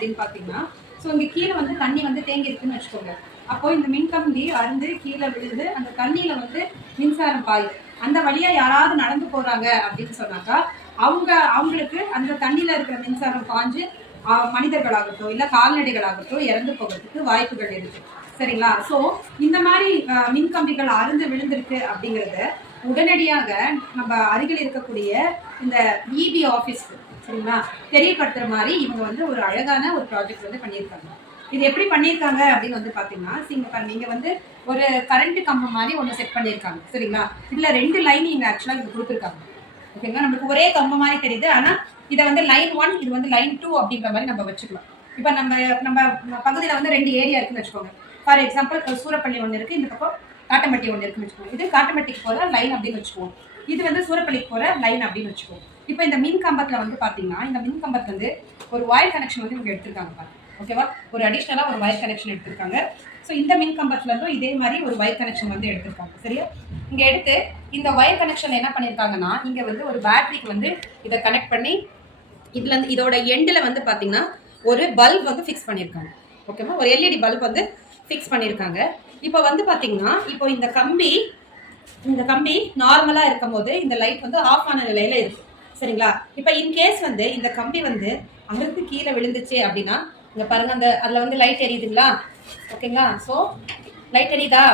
அப்படின்னு பார்த்தீங்கன்னா, ஸோ இங்கே கீழே வந்து தண்ணி வந்து தேங்கி இருக்குன்னு வச்சுக்கோங்க. அப்போ இந்த மின்கம்பி அருந்து கீழே விழுந்து அந்த தண்ணியில வந்து மின்சாரம் பாயும். அந்த வழியா யாராவது நடந்து போறாங்க அப்படின்னு சொன்னாக்கா அவங்களுக்கு அந்த தண்ணியில இருக்கிற மின்சாரம் பாஞ்சு மனிதர்களாகட்டும் இல்ல கால்நடைகளாகட்டும் இறந்து போகிறதுக்கு வாய்ப்புகள் இருக்கு. சரிங்களா? ஸோ இந்த மாதிரி மின்கம்பிகள் அருந்து விழுந்திருக்கு அப்படிங்கிறத உடனடியாக நம்ம அருகில் இருக்கக்கூடிய இந்த இபி ஆஃபீஸ் சரிங்களா தெரியப்படுத்துற மாதிரி இவங்க வந்து ஒரு அழகான ஒரு ப்ராஜெக்ட் வந்து பண்ணியிருக்காங்க. இது எப்படி பண்ணியிருக்காங்க அப்படின்னு வந்து பார்த்தீங்கன்னா, நீங்க வந்து ஒரு கரண்ட் கம்பம் மாதிரி ஒன்று செட் பண்ணியிருக்காங்க. சரிங்களா? இதில் 2 லைன் இங்கே ஆக்சுவலாக இங்கே கொடுத்துருக்காங்க. ஓகேங்களா? நம்மளுக்கு ஒரே கம்பம் மாதிரி தெரியுது. ஆனால் இதை வந்து லைன் 1, இது வந்து லைன் 2 அப்படின்ற மாதிரி நம்ம வச்சுக்கலாம். இப்போ நம்ம பகுதியில் வந்து 2 ஏரியா இருக்குன்னு வச்சுக்கோங்க. ஃபார் எக்ஸாம்பிள் சூரப்பள்ளி ஒன்று இருக்குது, இந்த பக்கம் காட்டமட்டி ஒன்று இருக்குன்னு வச்சுக்கோங்க. இது காட்டமட்டிக்கு போகிற லைன் அப்படின்னு வச்சுக்குவோம். இது வந்து சூரப்பள்ளிக்கு போகிற லைன் அப்படின்னு வச்சுக்குவோம். இப்போ இந்த மின் கம்பத்தில் வந்து பார்த்தீங்கன்னா, இந்த மின் கம்பத்தில் வந்து ஒரு வயர் கனெக்ஷன் வந்து இவங்க எடுத்திருக்காங்க பாருங்க. ஓகேவா? ஒரு அடிஷ்னலாக ஒரு வயர் கனெக்ஷன் எடுத்திருக்காங்க. ஸோ இந்த மின் கம்பத்துல இருந்தும் இதே மாதிரி ஒரு வயர் கனெக்ஷன் வந்து எடுத்திருக்காங்க. சரியா? இங்கே எடுத்து இந்த வயர் கனெக்ஷன் என்ன பண்ணியிருக்காங்கன்னா, இங்கே வந்து ஒரு பேட்டரிக்கு வந்து இதை கனெக்ட் பண்ணி இதுல இருந்து இதோட எண்டில் வந்து பார்த்தீங்கன்னா ஒரு பல்ப் வந்து ஃபிக்ஸ் பண்ணியிருக்காங்க. ஓகேவா? ஒரு எல்இடி பல்ப் வந்து ஃபிக்ஸ் பண்ணியிருக்காங்க. இப்போ வந்து பார்த்தீங்கன்னா, இப்போ இந்த கம்பி நார்மலாக இருக்கும் போது இந்த லைட் வந்து ஆஃப் ஆன நிலையில இருக்கு. சரிங்களா? இப்போ இன்கேஸ் வந்து இந்த கம்பி வந்து அங்கிருந்து கீழே விழுந்துச்சு அப்படின்னா, இங்க பாருங்க அதுல வந்து லைட் எரியுதுங்களா? ஓகேங்களா? ஸோ லைட் எரியுதா?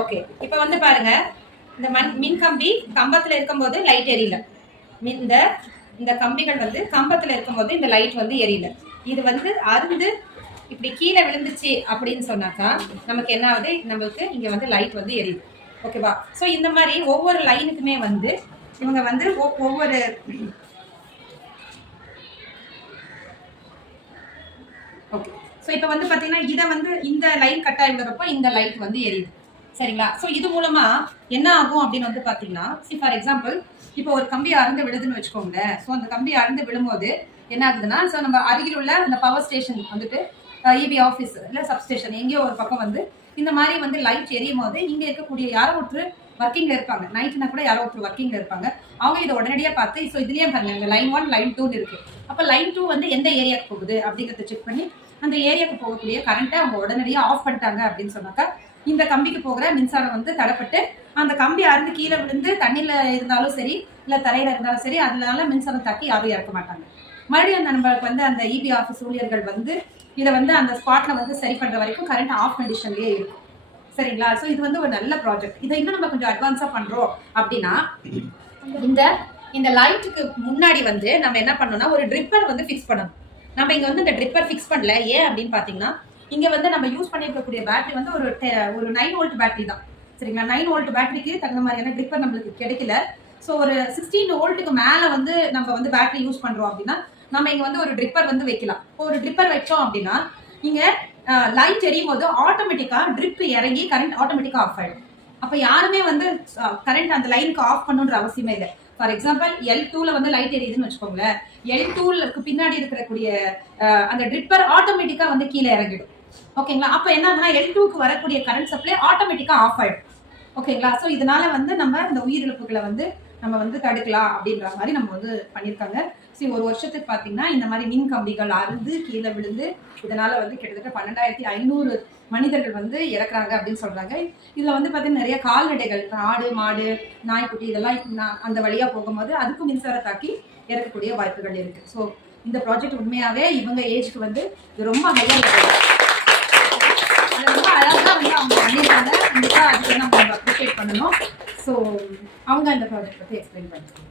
ஓகே. இப்போ வந்து பாருங்க, இந்த மின் கம்பி கம்பத்துல இருக்கும்போது லைட் எரியல. இந்த கம்பிகள் வந்து கம்பத்துல இருக்கும்போது இந்த லைட் வந்து எரியல. இது வந்து அருந்து இப்படி கீழே விழுந்துச்சு அப்படின்னு சொன்னாக்கா நமக்கு என்ன ஆகுது? நம்மளுக்கு இங்க வந்து லைட் வந்து எரியுது. ஓகேவா? ஸோ இந்த மாதிரி ஒவ்வொரு லைனுக்குமே வந்து இவங்க வந்து ஒவ்வொரு ஓகே. ஸோ இப்போ வந்து பார்த்தீங்கன்னா இதை வந்து இந்த லைன் கட் ஆகிடுறப்போ இந்த லைட் வந்து எரியுது. சரிங்களா? ஸோ இது மூலமா என்ன ஆகும் அப்படின்னு வந்து பார்த்தீங்கன்னா, ஃபார் எக்ஸாம்பிள் இப்போ ஒரு கம்பி அறுந்து விழுதுன்னு வச்சுக்கோங்களேன். ஸோ அந்த கம்பி அறுந்து விழும்போது என்ன ஆகுதுன்னா, ஸோ நம்ம அருகில் உள்ள அந்த பவர் ஸ்டேஷன் வந்துட்டு இபி ஆஃபீஸ் இல்லை சப்ஸ்டேஷன் எங்கேயோ ஒரு பக்கம் வந்து இந்த மாதிரி வந்து லைட் எரியும் போது இங்கே இருக்கக்கூடிய யாரோ ஒருத்தர் ஒர்க்கிங்ல இருப்பாங்க. நைட்னா கூட யாரோ ஒருத்தர் ஒர்க்கிங்ல இருப்பாங்க. அவங்க இதை உடனடியாக பார்த்து ஸோ இதுலேயே பாருங்க லைன் 1 லைன் 2 இருக்கு. அப்போ லைன் 2 வந்து எந்த ஏரியாவுக்கு போகுது அப்படிங்கிறத செக் பண்ணி அந்த ஏரியாவுக்கு போகக்கூடிய கரண்ட்டை அவங்க உடனடியாக ஆஃப் பண்ணிட்டாங்க அப்படின்னு சொன்னாக்கா இந்த கம்பிக்கு போகிற மின்சாரம் வந்து தடைப்பட்டு அந்த கம்பி அறுந்து கீழே விழுந்து தண்ணியில் இருந்தாலும் சரி இல்லை தரையில் இருந்தாலும் சரி அதனால மின்சாரம் தாக்கி யாரும் இறக்க மாட்டாங்க. மறுபடியும் நம்மளுக்கு வந்து அந்த இபி ஆஃபீஸ் ஊழியர்கள் வந்து இதை வந்து அந்த ஸ்பாட்ல வந்து சரி பண்ற வரைக்கும் கரண்ட் ஆஃப் கண்டிஷன்லயே இருக்கும். சரிங்களா? ஸோ இது வந்து ஒரு நல்ல ப்ராஜெக்ட். இதை இன்னும் நம்ம கொஞ்சம் அட்வான்ஸா பண்றோம் அப்படின்னா, இந்த லைட்டுக்கு முன்னாடி வந்து நம்ம என்ன பண்ணோம்னா ஒரு ட்ரிப்பர் வந்து ஃபிக்ஸ் பண்ணணும். நம்ம இங்க வந்து இந்த ட்ரிப்பர் ஃபிக்ஸ் பண்ணல. ஏன் அப்படின்னு பாத்தீங்கன்னா, இங்க வந்து நம்ம யூஸ் பண்ணிருக்கக்கூடிய பேட்டரி வந்து ஒரு 9 வோல்ட் பேட்டரி தான். சரிங்களா? 9 வோல்ட் பேட்டரிக்கு தகுந்த மாதிரியான ட்ரிப்பர் நம்மளுக்கு கிடைக்கல. ஸோ ஒரு 16 வோல்ட்டுக்கு மேல வந்து நம்ம வந்து பேட்டரி யூஸ் பண்றோம் அப்படின்னா நம்ம இங்க வந்து ஒரு ட்ரிப்பர் வந்து வைக்கலாம். இப்போ ஒரு ட்ரிப்பர் வச்சோம் அப்படின்னா இங்க லைட் எரியும் போது ஆட்டோமேட்டிக்கா ட்ரிப் இறங்கி கரண்ட் ஆட்டோமேட்டிக்கா ஆஃப் ஆயிடும். அப்ப யாருமே வந்து கரண்ட் அந்த லைனுக்கு ஆஃப் பண்ணணுன்ற அவசியமே இல்லை. ஃபார் எக்ஸாம்பிள் L2ல வந்து லைட் எரியுதுன்னு வச்சுக்கோங்களேன். L2க்கு பின்னாடி இருக்கக்கூடிய அந்த ட்ரிப்பர் ஆட்டோமேட்டிக்கா வந்து கீழே இறங்கிடும். ஓகேங்களா? அப்ப என்ன ஆகுனா L2க்கு வரக்கூடிய கரண்ட் சப்ளை ஆட்டோமேட்டிக்கா ஆஃப் ஆயிடும். ஓகேங்களா? ஸோ இதனால வந்து நம்ம இந்த உயிரிழப்புகளை வந்து நம்ம வந்து தடுக்கலாம் அப்படின்ற மாதிரி நம்ம வந்து பண்ணியிருக்காங்க. சரி, ஒரு வருஷத்துக்கு பார்த்தீங்கன்னா இந்த மாதிரி மின் கம்பிகள் அறுந்து கீழே விழுந்து இதனால வந்து கிட்டத்தட்ட 12,500 மனிதர்கள் வந்து இறக்குறாங்க அப்படின்னு சொல்றாங்க. இதுல வந்து பார்த்தீங்கன்னா நிறைய கால்நடைகள் ஆடு மாடு நாய்க்குட்டி இதெல்லாம் அந்த வழியா போகும்போது அதுக்கும் மின்சாரம் தாக்கி இறக்கக்கூடிய வாய்ப்புகள் இருக்கு. ஸோ இந்த ப்ராஜெக்ட் உண்மையாவே இவங்க ஏஜ்க்கு வந்து இது ரொம்ப ஹையர் ரொம்ப அழகா வந்து அவங்க பண்ணியிருக்காங்க. கண்டிப்பா அதுக்கு நம்ம அப்ரிஷியேட் பண்ணணும். ஸோ அவங்க இந்த ப்ராஜெக்ட் பத்தி எக்ஸ்பிளைன் பண்ணுறாங்க.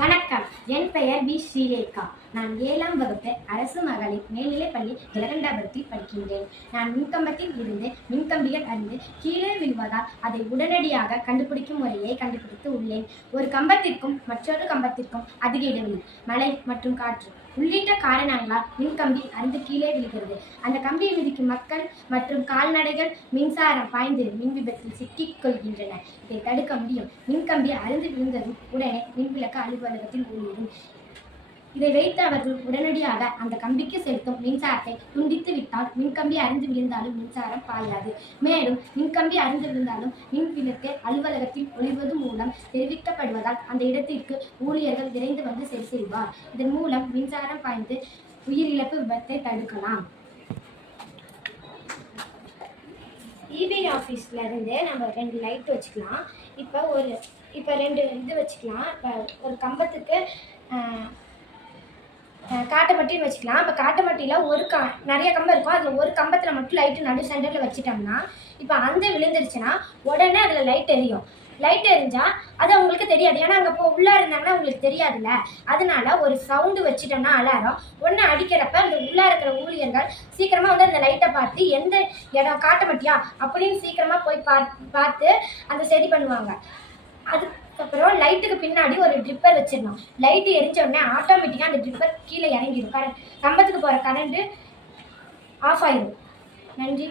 வணக்கம், என் பெயர் வி ஸ்ரீலேகா. நான் 7ஆம் வகுப்பு அரசு மகளிர் மேல்நிலைப்பள்ளி ஜலகண்டாபுரத்தில் படிக்கின்றேன். நான் மின்கம்பத்தில் இருந்து மின்கம்பிகள் அருந்து கீழே விழுவதால் அதை உடனடியாக கண்டுபிடிக்கும் முறையை கண்டுபிடித்து உள்ளேன். ஒரு கம்பத்திற்கும் மற்றொரு கம்பத்திற்கும் அதிக இடைவெளி, மழை மற்றும் காற்று உள்ளிட்ட காரணங்களால் மின்கம்பி அருந்து கீழே விழுகிறது. அந்த கம்பியை மிதிக்கும் மக்கள் மற்றும் கால்நடைகள் மின்சாரம் பாய்ந்து மின் விபத்தில் சிக்கிக் கொள்கின்றன. இதை தடுக்க முடியும். மின்கம்பி அருந்து விழுந்ததும் உடனே மின்விளக்கு அலுவலகத்தில் ஒளிரும். இதை வைத்து அவர்கள் உடனடியாக அந்த கம்பிக்கு செலுத்தும் மின்சாரத்தை துண்டித்து விட்டால் மின்கம்பி அறுந்து விழுந்தாலும் மின்சாரம் பாயாது. மேலும் மின்கம்பி அறுந்து விழுந்தாலும் மின் விளக்கு அலுவலகத்தில் ஒளிர்வது மூலம் தெரிவிக்கப்படுவதால் அந்த இடத்திற்கு ஊழியர்கள் விரைந்து வந்து சரி செய்வார். இதன் மூலம் மின்சாரம் பாய்ந்து உயிரிழப்பு விபத்தை தடுக்கலாம். இபி ஆஃபீஸில் இருந்து நம்ம 2 லைட் வச்சுக்கலாம். இப்போ 2 இது வச்சுக்கலாம். இப்போ ஒரு கம்பத்துக்கு காட்டமட்டின்னு வச்சுக்கலாம். இப்போ காட்டமட்டியில் நிறைய கம்பம் இருக்கும். அதில் ஒரு கம்பத்தில் மட்டும் லைட்டு நடு சென்டரில் வச்சுட்டோம்னா இப்போ அந்த விழுந்துருச்சுன்னா உடனே அதில் லைட் எரியும். லைட் எரிஞ்சால் அது அவங்களுக்கு தெரியாது. ஏன்னா அங்கே உள்ளே இருந்தாங்கன்னா அவங்களுக்கு தெரியாதுல்ல. அதனால ஒரு சவுண்டு வச்சுட்டோம்னா அலாரம் ஒன்று அடிக்கிறப்ப அந்த உள்ளே இருக்கிற ஊழியர்கள் சீக்கிரமாக வந்து அந்த லைட்டை பார்த்து எந்த இடம் காட்டமட்டியா அப்படின்னு சீக்கிரமாக போய் பார்த்து அந்த சரி பண்ணுவாங்க. அதுக்கப்புறம் லைட்டுக்கு பின்னாடி ஒரு ட்ரிப்பர் வச்சிடணும். லைட்டு எரிஞ்ச உடனே ஆட்டோமேட்டிக்காக அந்த ட்ரிப்பர் கீழே இறங்கிடும். கம்பத்துக்கு போகிற கரண்ட்டு ஆஃப் ஆயிடும். நன்றி.